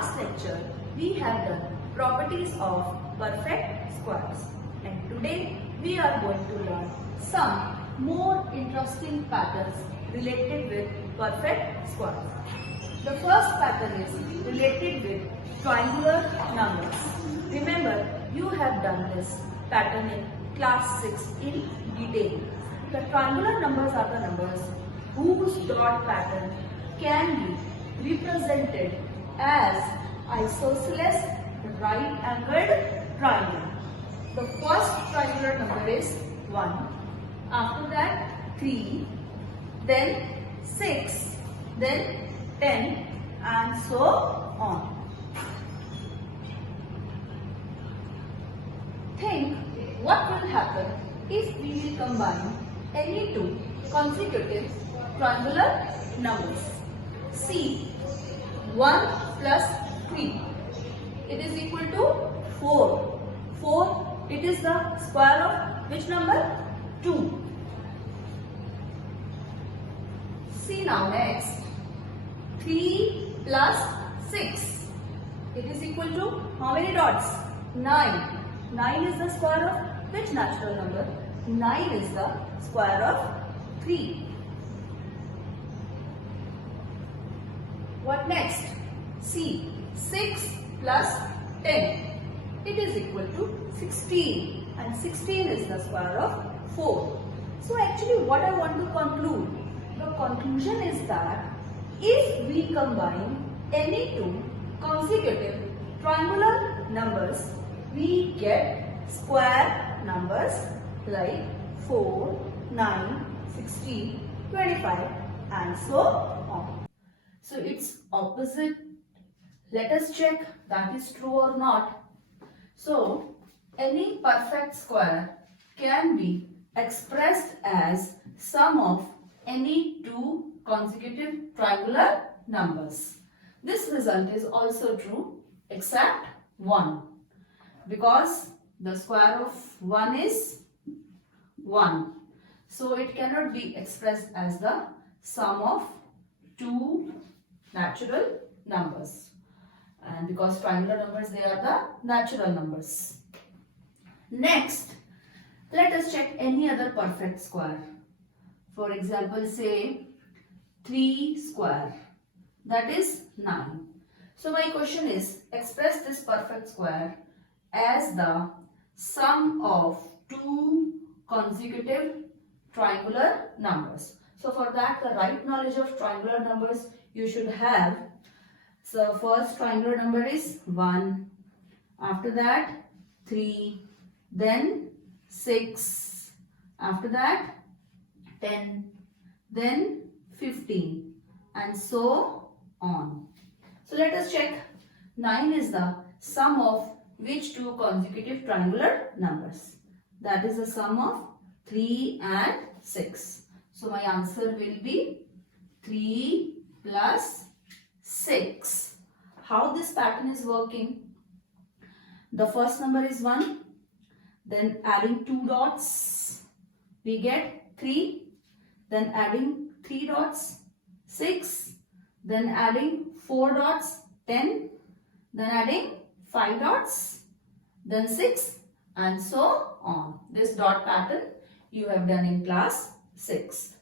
last lecture, we have done properties of perfect squares. And today, we are going to learn some more interesting patterns related with perfect squares. The first pattern is related with triangular numbers. Remember, you have done this pattern in class 6 in detail. The triangular numbers are the numbers whose dot pattern can be represented as isosceles right-angled triangle. The first triangular number is 1, after that 3, then 6, then 10 and so on. Think what will happen if we will combine any two consecutive triangular numbers. See, 1 plus 3, it is equal to 4. 4, it is the square of which number? 2. See now next, 3 plus 6, it is equal to how many dots? 9. 9 is the square of which natural number? 9 is the square of 3. What next? See, 6 plus 10, it is equal to 16 and 16 is the square of 4. So actually what I want to conclude, the conclusion is that if we combine any two consecutive triangular numbers, we get square numbers like 4, 9, 16, 25 and so on. So it's opposite. Let us check that is true or not. So any perfect square can be expressed as sum of any two consecutive triangular numbers. This result is also true except 1, because the square of 1 is 1. So it cannot be expressed as the sum of two natural numbers. And because triangular numbers, they are the natural numbers. Next, let us check any other perfect square. For example, say 3 square, that is 9. So my question is, express this perfect square as the sum of two consecutive triangular numbers. So for that, the right knowledge of triangular numbers you should have. So first triangular number is 1, after that 3, then 6, after that 10, then 15 and so on. So let us check. 9 is the sum of which two consecutive triangular numbers? That is the sum of 3 and 6. So my answer will be 3 plus 6. How this pattern is working? The first number is 1. Then adding 2 dots, we get 3. Then adding 3 dots, 6. Then adding 4 dots, 10. Then adding 5 dots, then 6 and so on. This dot pattern you have done in class 6.